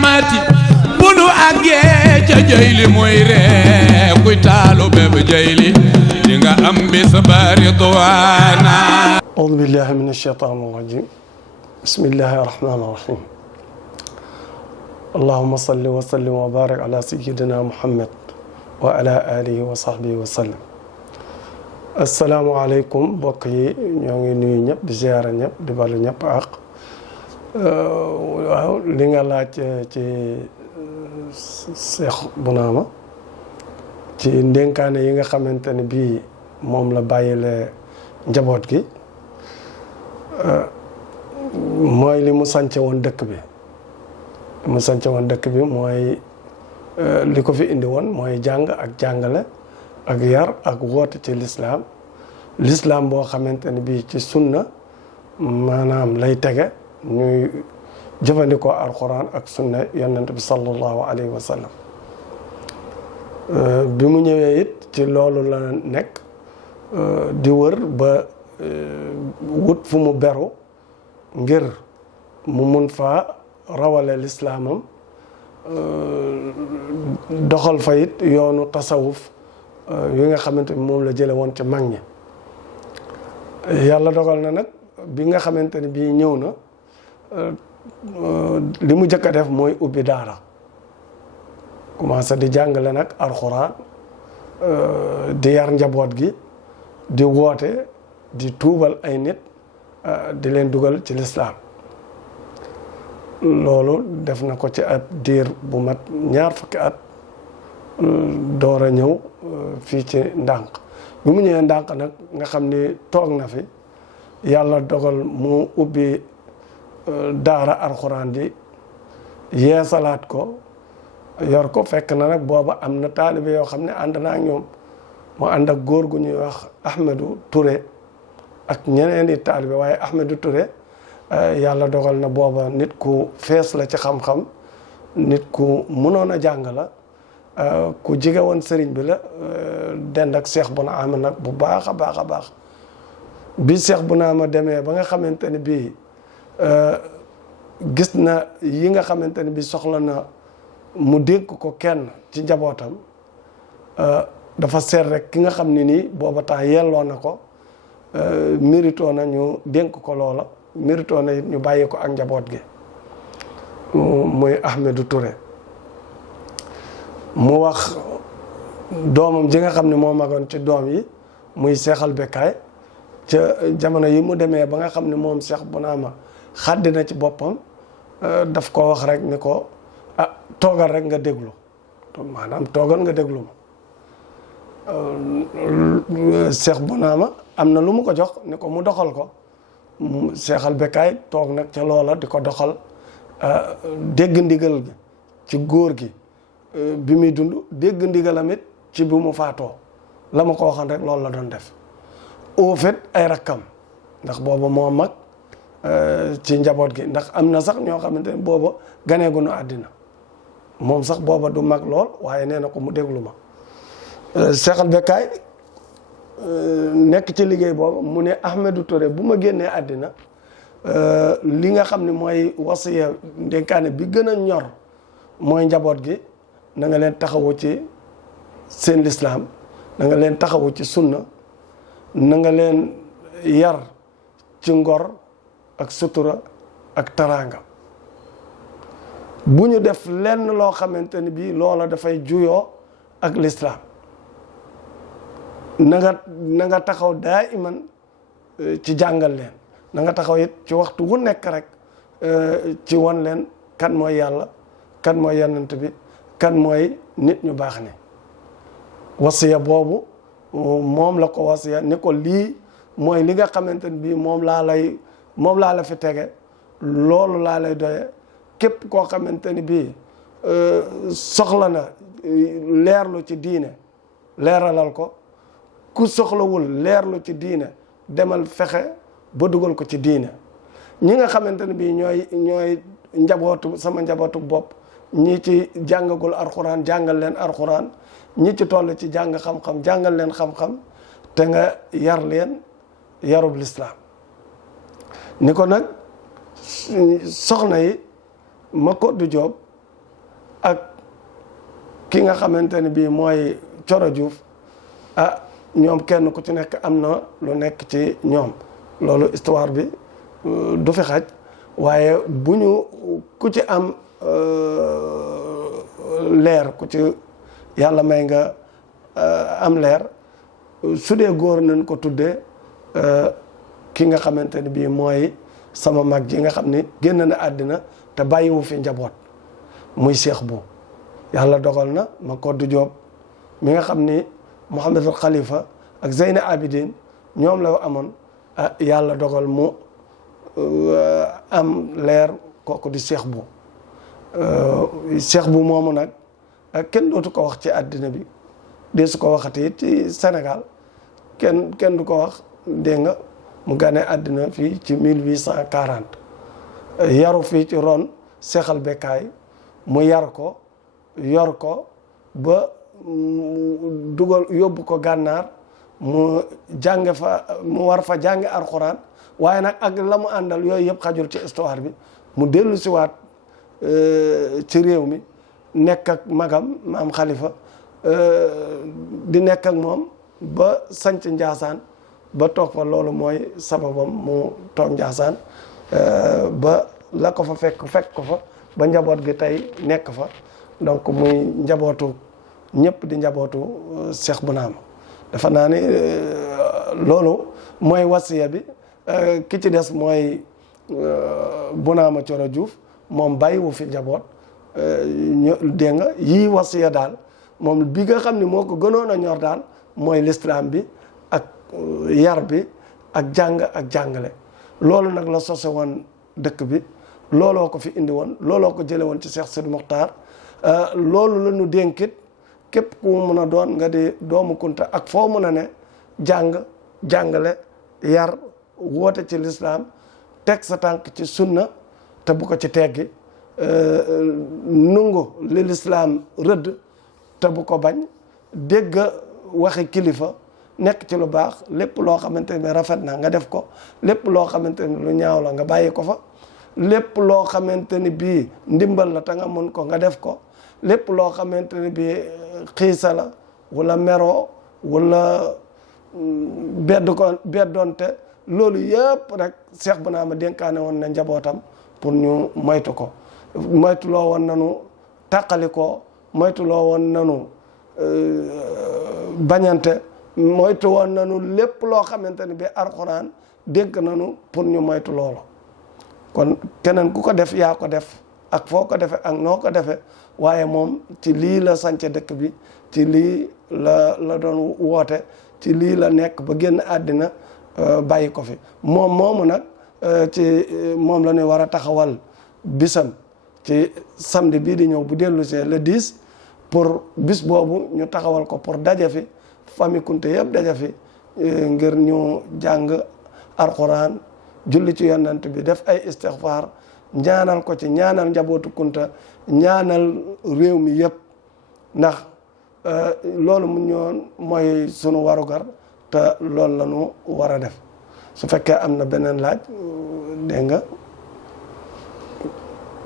qiyaamati bu nu àggee ca jayli mooy ree kuy taalu béb jayli di nga am bis ba ridwaana. audu billahi min ashaytaan arrajim bismillahi arrahmani arrahim allahuma salli wa sallim wa barik ala sayyidina muhammad wa ala alihi wa sahbihi wa sallam. asalaamaaleykum mbokk yi ñoo ngi nuyu ñëpp di ziyaara ñëpp di balu ñëpp ak waaw li nga laaj ci Cheikh Bounama ci ndénkaane yi nga xamante ne bii moom la bàyyile njaboot gi mooy li mu sance woon dëkk bi mooy li ko fi indi woon mooy jàng ak jàngale ak yar ak woote ci lislaam boo xamante ne bii ci sunna maanaam lay tege ñuy jëfandikoo alxuraan ak sunna yonent bi sallallahu alayhi wa sallam bi mu ñëwee it ci loolu la nekk di wër ba wut fu mu beru ngir mu mun faa rawale lislaamam doxal fa it yoonu tasawuf yi nga xamante ni moom la jële woon ci mag ñi. yàlla dogal na nag bi nga xamante ni bii ñëw na li mu jëkk a def mooy ubbi daara commencé di jàngale nag alxuraan di yar njaboot gi di woote di tuubal ay nit di leen dugal ci lislaam loolu def na ko ci ab diir bu mat 2 fukki at door a ñëw fii ci ndànk bi mu ñëwee ndànk nag nga xam ni toog na fi yàlla dogal mu ubbi daara alxuraan di yeesalaat ko yor ko fekk na nag booba am na taalibe yoo xam ne ànd naa ak ñoom mu ànd ak góor gu ñuy wax Ahmedou Touré ak ñeneen i taalibe waaye Ahmedou Touré yàlla dogal na booba nit ku fees la ci xam-xam nit ku mënoon a jàng la ku jige woon sëriñ bi la dend ak Cheikh Bounama nag bu baax a baax a baax bi Cheikh Bounama demee ba nga xamante ne bii gis na yi nga xamante ne bii soxla na mu dénk ko kenn ci njabootam dafa seet rek ki nga xam ne nii booba temps yelloo na ko mérito na ñu dénk ko loola mérito na it ñu bàyyi ko ak njaboot gi muy Ahmedou Touré mu wax doomam ji nga xam ne moo magoon ci doom yi muy seexal bekkaay ca jamono yi mu demee ba nga xam ne moom Cheikh Bounama xàddi na ci boppam daf ko wax rek ni ko toogal rek nga déglu maanaam toogal nga déglu ma Cheikh Bounama am na lu mu ko jox ni ko mu doxal ko seexal bekkaay toog nag ca loola di ko doxal dégg ndigal gi ci góor gi bi muy dund dégg ndigalam it ci bi mu faatoo la ma ko waxoon rek loolu la doon def au fait ay rakkam ndax booba moo mag ci njaboot gi ndax am na sax ñoo xamante ne booba ganeegunu àddina moom sax booba du mag lool waaye nee na ko mu déglu ma seexal bekkaay nekk ci liggéey boobu mu ne Ahmedou Touré bu ma génnee àddina li nga xam ne mooy wasiya ndénkaane bi gën a ñor mooy njaboot gi na nga leen taxawu ci seen lislaam na nga leen taxawu ci sunna na nga leen yar ci ngor ak sutura ak taraanga bu ñu def lenn loo xamante ni bii loola dafay juyoo ak lislaam na nga taxaw daa iman ci jàngal leen na nga taxaw it ci waxtu wu nekk rek ci won leen kan mooy yàlla kan mooy yonent bi kan mooy nit ñu baax ni wasiya boobu moom la ko wasiya ni ko lii mooy li nga xamante ni bii moom laa la fi tege loolu laa lay doye képp koo xamante ni bii soxla na leerlu ci diine leeralal ko ku soxlawul leerlu ci diine demal fexe ba dugal ko ci diine ñi nga xamante ne bii ñooy njabootu sama njabootu bopp ñi ci jàngagul alxuraan jàngal leen alxuraan ñi ci toll ci jàng xam-xam jàngal leen xam-xam te nga yar leen yarub lislaam ni ko nag soxna yi ma ko du joob ak ki nga xamante ne bii mooy Coro Diouf ñoom kenn ku ci nekk am na lu nekk ci ñoom loolu histoire bi du fi xaj waaye bu ñu ku ci am leer ku ci yàlla may nga am leer su dee góor nañ ko tuddee ki nga xamante ne bii mooy sama mag ji nga xam ni génn na àddina te bàyyiwu fi njaboot muy Cheikh Bou yàlla dogal na ma koddu Joob mi nga xam ni Mouhamadul Khalifa ak Zeyna Abidin ñoom la amoon yàlla dogal mu am leer kooku di Cheikh Bou Cheikh Bou moomu nag kenn dootu ko wax ci àddina bi dee su ko waxati it ci Sénégal kenn du ko wax dégg nga mu gane àddina fii ci 1840 yaru fii ci ron Seexal Bekkaay mu yar ko yor ko ba dugal yóbbu ko gànnaar mu jànge fa mu war fa jànge alxuraan waaye nag ak la mu àndal yooyu yëpp xajul ci histoire bi mu dellu siwaat ci réew mi nekk ak magam maam Khalifa di nekk ak moom ba sanc Njaasaan ba toog fa loolu mooy sababam mu toog Njaasaan ba la ko fa fekk ko fa ba njaboot gi tey nekk fa donc muy njabootu ñëpp di njabootu Cheikh Bounama dafa naa ni loolu mooy wasiya bi ki ci des mooy Bounama Coro Diouf moom bàyyiwu fi njaboot dégg nga yii wasiya daal moom bi nga xam ni moo ko gënoon a ñor daal mooy l'islam bi ak yar bi ak jàng ak jàngale loolu nag la sose woon dëkk bi looloo ko fi indi woon looloo ko jële woon ci Cheikh Sidi Mokhtar loolu la ñu dénkit képp ku mën a doon nga di doomu Kunta ak foo mën a ne jàngale yar woote ci l'islam teg sa tànk ci sunna te bu ko ci teggi nungu li l'islam rëdd te bu ko bañ dégg waxi kilifa nekk ci lu baax lépp loo xamante ne rafet na nga def ko lépp loo xamante ni lu ñaaw la nga bàyyi ko fa lépp loo xamante ni bii ndimbal la te nga mën ko nga def ko lépp loo xamante ni bii xiisa la wala meroo wala beddoonte loolu yëpp rek Cheikh Bounama dénkaane woon na njabootam pour ñu moytu ko moytuloo woon nanu tàqali ko moytuloo woon nanu bañante moytu woon nanu lépp loo xamante ni bi alxuraan dénk nanu pour ñu moytu loolu kon keneen ku ko def yaa ko def ak foo ko defe ak noo ko defe waaye moom ci lii la sance dëkk bi ci lii la doon woote ci lii la nekk ba génn àddina bàyyi ko fi moom moomu nag ci moom la ñuy war a taxawal bisam ci samedi bii di ñëw bu dellu see le 10 pour bis boobu ñu taxawal ko pour daje fi famille Kunta yëpp daje fi ngir ñu jàng alxuraan julli ci yonent bi def ay istixfaar ñaanal ko ci ñaanal njabootu Kunta ñaanal réew mi yëpp ndax loolu mu ñoon mooy sunu warugar te loolu la ñu war a def su fekkee am na beneen laaj dégg nga